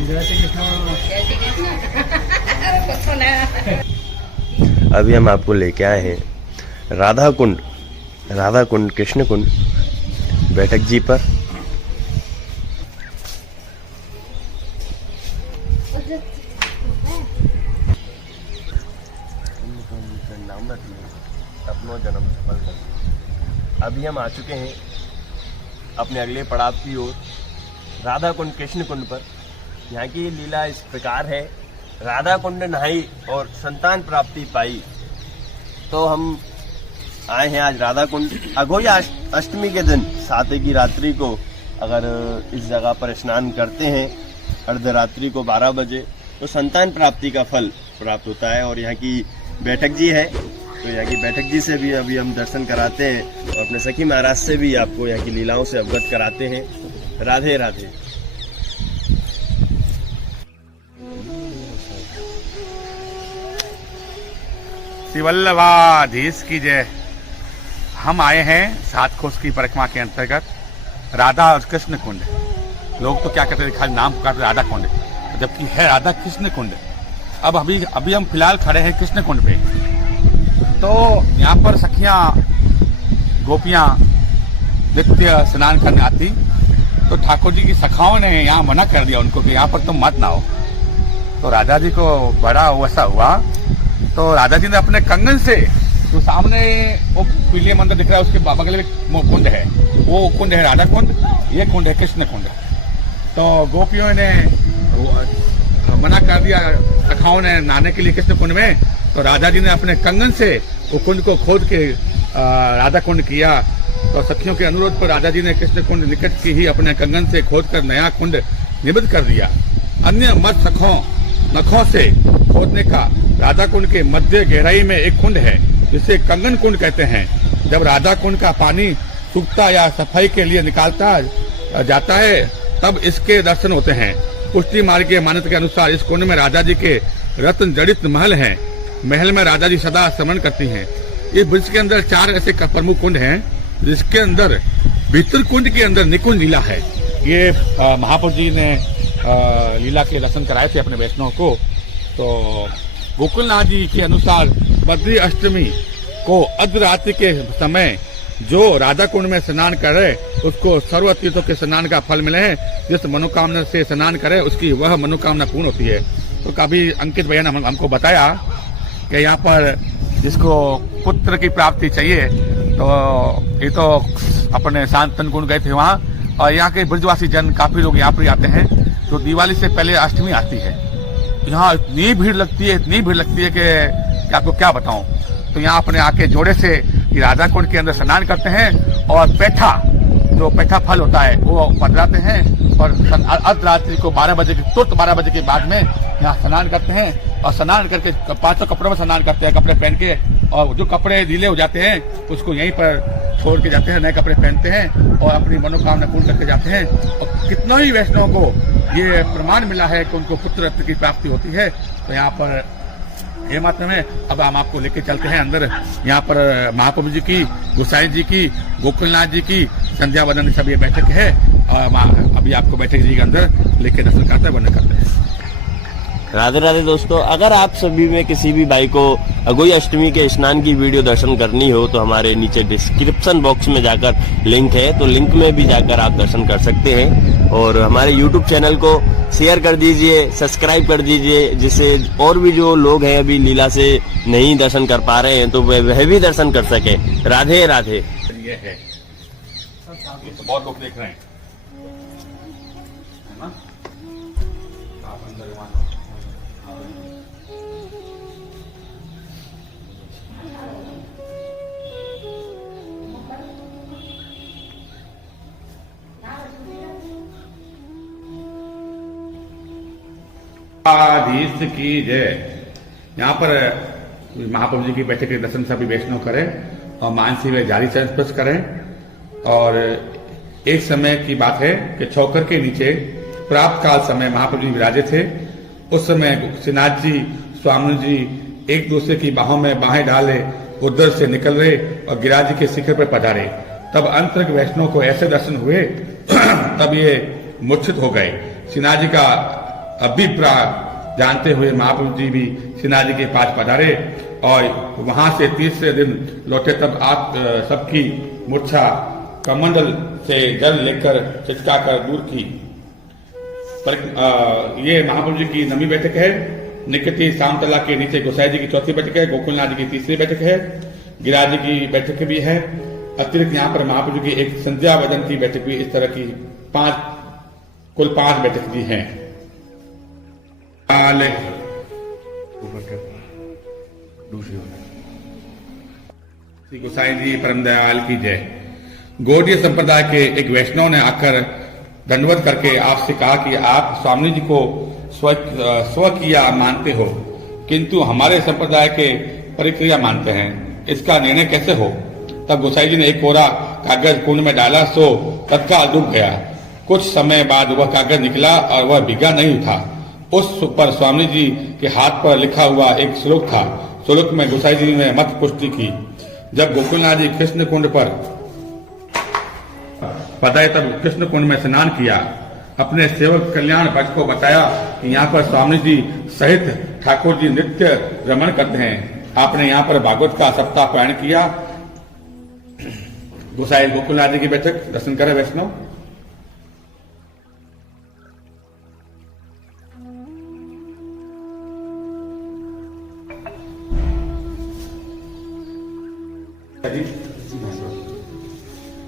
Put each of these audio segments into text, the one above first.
जय श्री कृष्ण। अभी हम आपको लेके आए हैं राधा कुंड कृष्ण कुंड बैठक जी पर। अपनो जन्म सफल कर। अभी हम आ चुके हैं अपने अगले पड़ाव की ओर, राधा कुंड कृष्ण कुंड पर। यहाँ की लीला इस प्रकार है, राधा कुंड नहाई और संतान प्राप्ति पाई। तो हम आए हैं आज राधा कुंड। अघोई अष्टमी के दिन साते की रात्रि को अगर इस जगह पर स्नान करते हैं अर्धरात्रि को 12 बजे, तो संतान प्राप्ति का फल प्राप्त होता है। और यहाँ की बैठक जी है, तो यहाँ की बैठक जी से भी अभी हम दर्शन कराते हैं और अपने सखी महाराज से भी आपको यहाँ की लीलाओं से अवगत कराते हैं। राधे राधे। श्रीवल्लभाधीश की जय। हम आए हैं 7 कोस की परिक्रमा के अंतर्गत राधा और कृष्ण कुंड। लोग तो क्या कहते हैं, खाली नाम पुकारते राधा कुंड, जबकि है राधा कृष्ण कुंड। अब अभी हम फिलहाल खड़े हैं कृष्ण कुंड पे। तो यहाँ पर सखियां गोपियां नित्य स्नान करने आती, तो ठाकुर जी की सखाओं ने यहाँ मना कर दिया उनको कि यहाँ पर तुम मत नहाओ। तो राधा जी को बड़ा वैसा हुआ, तो राधा जी ने अपने कंगन से, जो सामने वो पीले मंदिर दिख रहा है उसके बगल में कुंड है, वो कुंड है राधा कुंड, ये कुंड है कृष्ण कुंड। तो गोपियों ने मना कर दिया सखाओं ने नहाने के लिए कृष्ण कुंड में। तो राधा जी ने अपने कंगन से वो कुंड को खोद के राधा कुंड किया। तो सखियों के अनुरोध पर राधा जी ने कृष्ण कुंड निकट की ही अपने कंगन से खोदकर नया कुंड निर्मित कर दिया। अन्य मत सखों नखों से खोदने का राधा कुंड के मध्य गहराई में एक कुंड है, जिसे कंगन कुंड कहते हैं। जब राधा कुंड का पानी सूखता या सफाई के लिए निकालता जाता है, तब इसके दर्शन होते हैं। पुष्टि मार्ग के मान्यता के अनुसार इस कुंड में राधा जी के रत्न जड़ित महल हैं। महल में राधा जी सदा स्मरण करती हैं। इस ब्रिज के अंदर 4 ऐसे प्रमुख कुंड हैं, जिसके अंदर भीतर कुंड के अंदर निकुंज लीला है। ये महाप्रभु जी ने लीला के दर्शन कराए थे अपने वैष्णव को। तो गोकुलनाथ जी के अनुसार बद्री अष्टमी को अर्धरात्रि के समय जो राधा कुंड में स्नान करे उसको सर्व तीर्थों के स्नान का फल मिले है। जिस मनोकामना से स्नान करे उसकी वह मनोकामना पूर्ण होती है। तो कभी अंकित भैया ने हमको बताया कि यहाँ पर जिसको पुत्र की प्राप्ति चाहिए, तो ये तो अपने शांतन कुंड गए थे वहाँ, और यहाँ के ब्रजवासी जन काफी लोग यहाँ पर आते हैं। तो दिवाली से पहले अष्टमी आती है, यहाँ इतनी भीड़ लगती है कि आपको क्या बताऊं। तो यहाँ अपने आके जोड़े से राधा कुंड के अंदर स्नान करते हैं और जो पैठा फल होता है वो पधराते हैं, और अर्धरात्रि को 12 बजे के बाद में यहाँ स्नान करते हैं। और स्नान करके 5 कपड़ों में स्नान करते हैं, कपड़े पहन के, और जो कपड़े ढीले हो जाते हैं उसको यहीं पर छोड़ के जाते हैं, नए कपड़े पहनते हैं और अपनी मनोकामना पूर्ण करके जाते हैं। और कितना ही वैष्णव को ये प्रमाण मिला है कि उनको पुत्र रत्न की प्राप्ति होती है। तो यहाँ पर ये मात्र में अब हम आपको लेके चलते हैं अंदर। यहाँ पर महाप्रभु जी की, गोसाई जी की, गोकुलनाथ जी की संध्या वंदन सब ये बैठक है, और अभी आपको बैठक जी के अंदर लेके दर्शन करते हैं, वंदन करते हैं। राधे राधे दोस्तों, अगर आप सभी में किसी भी भाई को अघोई अष्टमी के स्नान की वीडियो दर्शन करनी हो, तो हमारे नीचे डिस्क्रिप्शन बॉक्स में जाकर लिंक है, तो लिंक में भी जाकर आप दर्शन कर सकते हैं। और हमारे YouTube चैनल को शेयर कर दीजिए, सब्सक्राइब कर दीजिए, जिससे और भी जो लोग हैं अभी लीला से नहीं दर्शन कर पा रहे हैं, तो वह भी दर्शन कर सके। राधे राधे। ये है, तो बहुत लोग देख रहे हैं, है ना? आप अंदर आधीश की जय। यहाँ पर महाप्रभु जी की बैठक के दर्शन सभी वैष्णव करें और मानसी व जारी चरण स्पर्श करें। और एक समय की बात है कि चौकर के नीचे प्राप्त काल समय महाप्रभु जी विराजे थे। उस समय श्रीनाथ जी, स्वामी जी एक दूसरे की बाहों में बाहें डाले उधर से निकल रहे और गिरिराज जी के शिखर पर पधारे। तब अंतरंग वैष्णव को ऐसे दर्शन हुए तब ये मूर्छित हो गए। श्रीनाथ जी का अभिप्राय जानते हुए महाप्रभु जी भी सिन्हा जी के पास पधारे और वहां से तीसरे दिन लौटे। तब आप सबकी मूर्छा कमंडल से जल लेकर चिचकाकर दूर की। ये महाप्रभु जी की नवी बैठक है। निकटी सामतला के नीचे गोसाई जी की चौथी बैठक है। गोकुलनाथ जी की तीसरी बैठक है। गिरिराज जी की बैठक भी है। अतिरिक्त यहाँ पर महाप्रभु की एक संध्या वदन की बैठक भी, इस तरह की कुल पांच बैठक भी हैं। श्री गोसाई जी परम दयाल की जय। गौड़ीय संप्रदाय के एक वैष्णव ने आकर दंडवत करके आपसे कहा कि आप स्वामी जी को स्वकीय मानते हो, किंतु हमारे संप्रदाय के परिक्रिया मानते हैं, इसका निर्णय कैसे हो। तब गोसाई जी ने एक कोरा कागज कुंड में डाला, सो तत्काल डूब गया। कुछ समय बाद वह कागज निकला और वह भीगा नहीं था। उस पर स्वामी जी के हाथ पर लिखा हुआ एक श्लोक था। श्लोक में गोसाई जी ने मत पुष्टि की। जब गोकुलनाथ जी कृष्ण कुंड पर पधारे तब कृष्ण कुंड में स्नान किया। अपने सेवक कल्याण भट्ट को बताया कि यहाँ पर स्वामी जी सहित ठाकुर जी नित्य भ्रमण करते हैं। आपने यहाँ पर भागवत का सप्ताह पारायण किया। गोसाई गोकुलनाथ जी की बैठक दर्शन करे वैष्णव।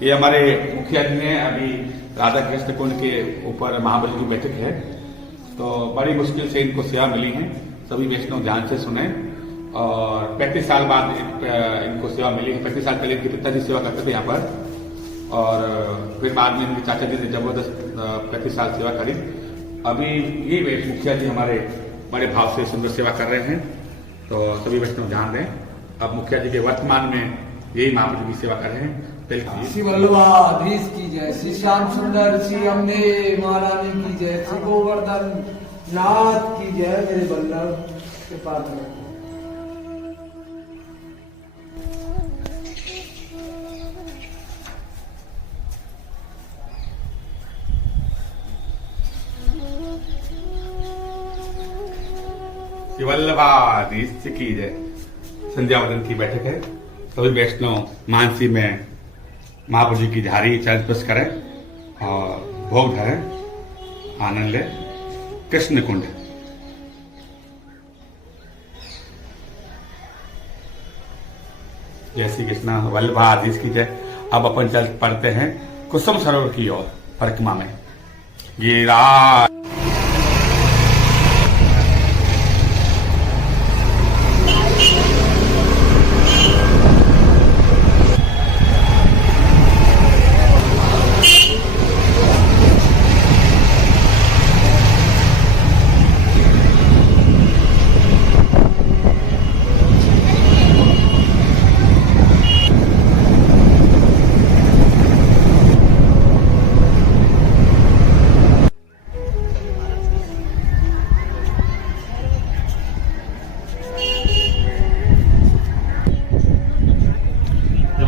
ये हमारे मुखिया जी ने अभी राधा कृष्ण कुंड के ऊपर महाबली की बैठक है, तो बड़ी मुश्किल से इनको सेवा मिली है। सभी वैष्णव ध्यान से सुने। और 35 साल बाद इनको सेवा मिली है। 35 साल पहले इनके पिताजी सेवा करते थे यहाँ पर, और फिर बाद में इनके चाचा जी ने जबरदस्त 35 साल सेवा करी। अभी ये मुखिया जी हमारे बड़े भाव से सुंदर सेवा कर रहे हैं, तो सभी वैष्णव ध्यान दें। अब मुखिया जी के वर्तमान में यही महाप्रभु की सेवा कर रहे हैं। श्री वल्लभाधीश की जय। श्री श्याम सुंदर श्री अम्बे महारानी की जय। श्री गोवर्धन नाथ की जय। मेरे वल्लभ के पास में श्री वल्लभाधीश की जय। संध्या वदन की बैठक है। सभी वैष्णव मानसी में महाप्रभु जी की झारी चरण स्पर्श करें और भोग धरें, आनंद ले। कृष्ण कुंड। जय श्री कृष्ण। वल्लभाधीश की जय। अब अपन चल पढ़ते हैं कुसुम सरोवर की ओर परिक्रमा में। गिरिराज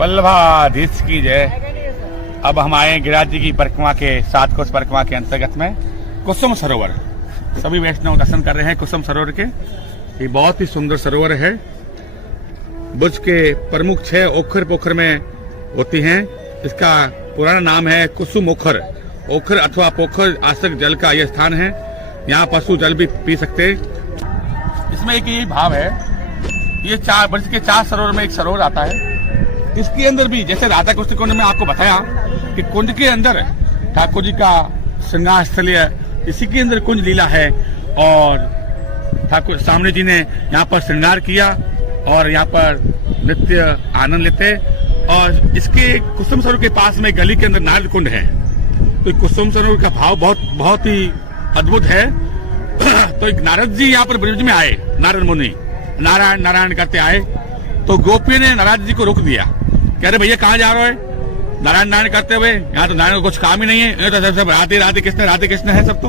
वल्लभाधीश की जय। अब हम आए गिरिराज जी की परिक्रमा के 7 कोस परिक्रमा के अंतर्गत में कुसुम सरोवर। सभी वैष्णव दर्शन कर रहे हैं कुसुम सरोवर के। ये बहुत ही सुंदर सरोवर है। बुज के प्रमुख 6 ओखर पोखर में होती हैं। इसका पुराना नाम है कुसुम ओखर। ओखर अथवा पोखर आश्रय जल का यह स्थान है। यहाँ पशु जल भी पी सकते। इसमें एक यही भाव है, ये 4 सरोवर में एक सरोवर आता है। इसके अंदर भी जैसे राधा कृष्ण कुंड में आपको बताया कि कुंड के अंदर ठाकुर जी का श्रृंगार स्थलीय, इसी के अंदर कुंज लीला है। और ठाकुर सामने जी ने यहाँ पर श्रृंगार किया और यहाँ पर नित्य आनंद लेते। और इसके कुसुम सरोवर के पास में गली के अंदर नारद कुंड है। तो कुसुम सरोवर का भाव बहुत ही अद्भुत है। तो एक नारद जी यहाँ पर ब्रज में आए, नारद मुनि नारायण नारायण करते आए, तो गोपी ने नारद जी को रोक दिया। कह रहे भैया कहाँ जा रहे हो नारायण नारायण करते हुए, यहाँ तो नारायण कुछ काम ही नहीं है, ये तो सब राधे राधे कृष्ण है सब।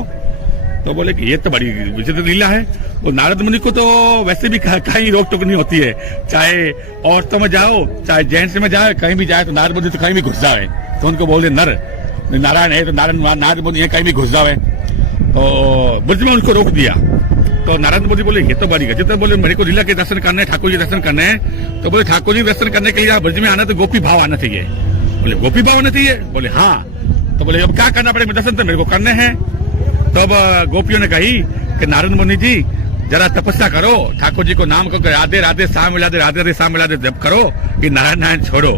तो बोले कि ये तो बड़ी विचित्र लीला है। तो नारद मुनि को तो वैसे भी कहीं रोक टोक नहीं होती है, चाहे औरतों में जाओ चाहे जेंट्स में जाए, कहीं भी जाए तो नारद मुनि तो कहीं भी घुस जाए। तो उनको बोलते नर नारायण है तो नारद मुनि कहीं भी घुस जाए। तो ब्रज में उनको रोक दिया। तो नारद मोदी बोले ये तो बड़ी गजब है, बोले मेरे को लीला के दर्शन करने, ठाकुर जी दर्शन करने हैं। तो बोले ठाकुर जी दर्शन करने के लिए ब्रज में आना तो गोपी भाव आना चाहिए। बोले गोपी भाव आना चाहिए? बोले हाँ। तो बोले अब क्या करना पड़ेगा? दर्शन तो मेरे को करने हैं। तो अब गोपियों ने कही कि नारद मुनि जी जरा तपस्या करो, ठाकुर जी को नाम को राधे राधे शाम मिला दे, राधे राधे शाम मिला दे जब करो, कि नारायण नारायण छोड़ो।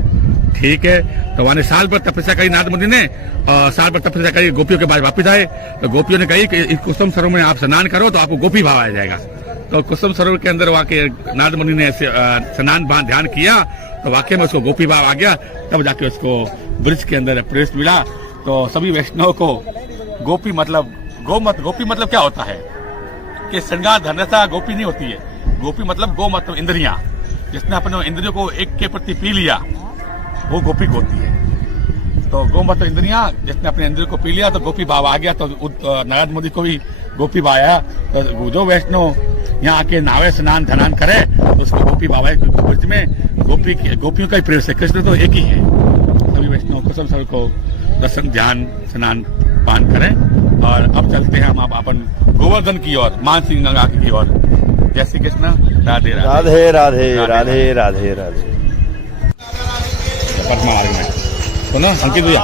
ठीक है। तो वहां साल भर तपस्या करी नारद मुनि ने, और साल भर तपस्या करी, गोपियों के बाद वापिस आए। तो गोपियों ने कही कि इस कुसुम सरोवर में आप स्नान करो तो आपको गोपी भाव आ जाएगा। तो कुसुम सरोवर के अंदर वहां के नारद मुनि ने स्नान ध्यान किया, तो वाकई में उसको गोपी भाव आ गया। तब जाके उसको ब्रज के अंदर प्रवेश मिला। तो सभी वैष्णव को गोपी मतलब गोपी मतलब क्या होता है कि श्रृंगार धर्मसा गोपी नहीं होती है। गोपी मतलब गो मतलब इंद्रियां, जिसने अपने इंद्रियों को एक के प्रति पी लिया वो गोपी होती है। तो गो मतलब इंद्रियां, जिसने अपने इंद्रियों को पी लिया तो गोपी भाव आ गया। तो नारद मोदी को भी गोपी भाव आया। तो जो वैष्णव यहाँ आके नावे स्नान धनान करे तो उसको गोपी भाव आए, क्योंकि ब्रज में गोपियों का ही प्रवेश है, कृष्ण तो एक ही है। सभी वैष्णव कुसुम सरोवर को दर्शन ध्यान स्नान पान करें। और अब चलते हैं हम अपन गोवर्धन की ओर, मानसिंह गंगा की ओर। जय श्री कृष्ण। राधे राधे राधे राधे राधे राधे। परिक्रमा मार्ग में तो ना अंकित भैया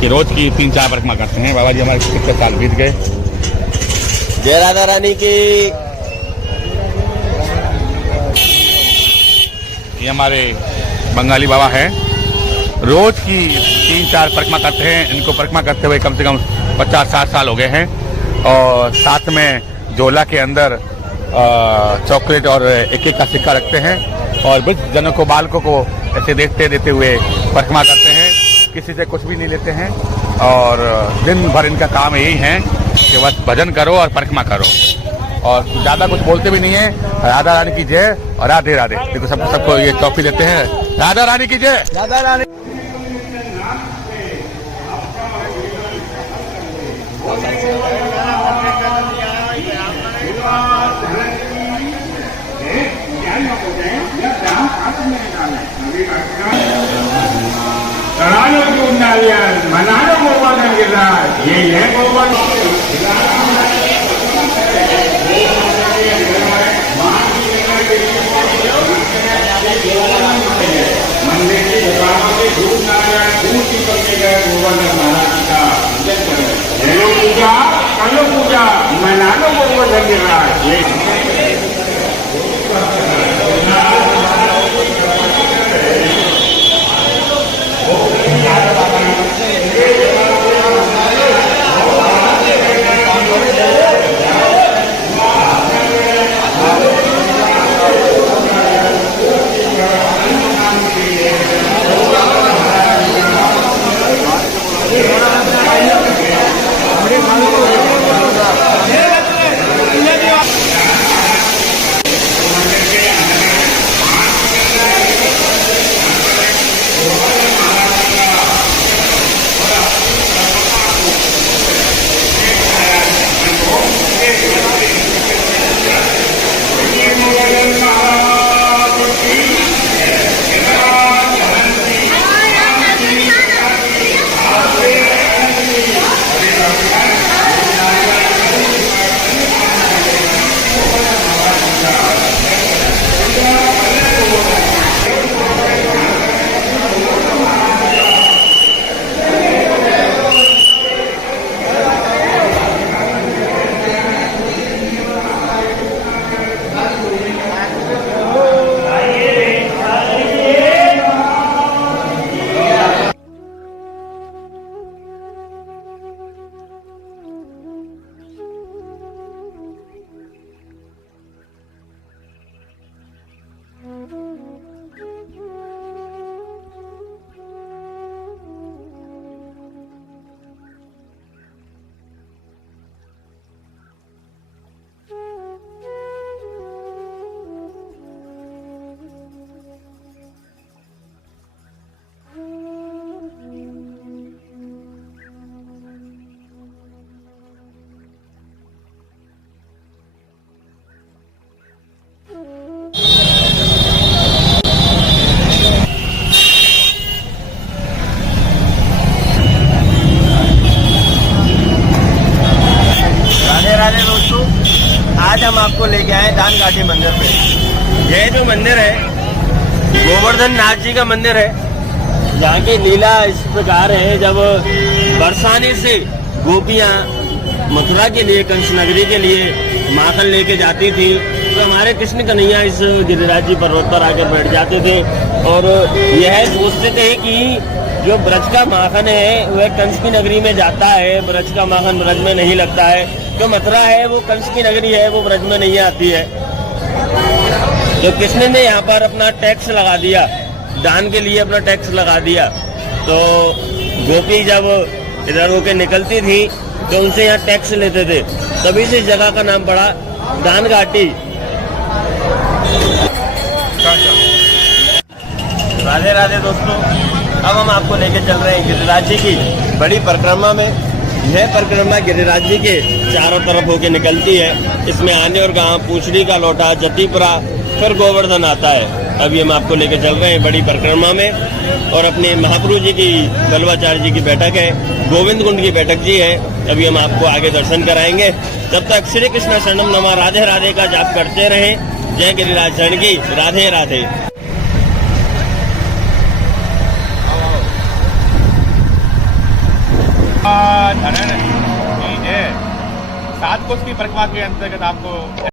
कि रोज की 3-4 परिक्रमा करते हैं। बाबा जी हमारे कितने साल बीत गए। जय राधा रानी की। ये हमारे बंगाली बाबा हैं, रोज की 3-4 परिक्रमा करते हैं। इनको परिक्रमा करते हुए कम से कम 50-60 साल हो गए हैं। और साथ में झोला के अंदर चॉकलेट और एक का सिक्का रखते हैं और ब्रज जनों को, बालकों को ऐसे देखते हुए परिक्रमा करते हैं। किसी से कुछ भी नहीं लेते हैं और दिन भर इनका काम यही है कि बस भजन करो और परिक्रमा करो और ज्यादा कुछ बोलते भी नहीं है। राधा रानी की जय और राधे राधे। देखो सबको ये टॉफी देते हैं। राधा रानी की जय। राधा रानी। मनानो गोवर्धन गिरिराज, ये है गोवर्धन। मंदिर की दुकानों से दूध नारायण दूध की पकड़े गए गोवर्धन महाराज का पूजन करें। हेलो पूजा करो, पूजा मनानो गोवर्धन गिरिराज। आज हम आपको लेके आए दान घाटी मंदिर पे। यह जो मंदिर है गोवर्धन नाथ जी का मंदिर है, जहाँ की लीला इस प्रकार है। जब बरसाने से गोपियाँ मथुरा के लिए, कंस नगरी के लिए माखन लेके जाती थी, तो हमारे कृष्ण कन्हैया इस गिरिराज जी पर्वत पर आकर बैठ जाते थे और यह सोचते थे कि जो ब्रज का माखन है वह कंस की नगरी में जाता है, ब्रज का माखन ब्रज में नहीं लगता है। जो मथुरा है वो कंस की नगरी है, वो ब्रज में नहीं आती है। तो कृष्ण ने यहाँ पर अपना टैक्स लगा दिया, दान के लिए अपना टैक्स लगा दिया। तो गोपी जब इधर होके निकलती थी तो उनसे यहाँ टैक्स लेते थे, तभी से इस जगह का नाम पड़ा दान घाटी। राधे राधे दोस्तों, अब हम आपको लेके चल रहे हैं गिरिराज जी की बड़ी परिक्रमा में। यह परिक्रमा गिरिराज जी के चारों तरफ होके निकलती है। इसमें आने और गांव पूछड़ी का लोटा, जतीपुरा, फिर गोवर्धन आता है। अभी हम आपको लेके चल रहे हैं बड़ी परिक्रमा में और अपने महाप्रभु जी की, बल्वाचार्य जी की बैठक है, गोविंद कुंड की बैठक जी है। अभी हम आपको आगे दर्शन कराएंगे। तब तक श्री कृष्ण शरणम नमः राधे राधे का जाप करते रहें। जय गिरिराज शरण की, राधे राधे। धरण की जय। 7 कोस की परिक्रमा के अंतर्गत आपको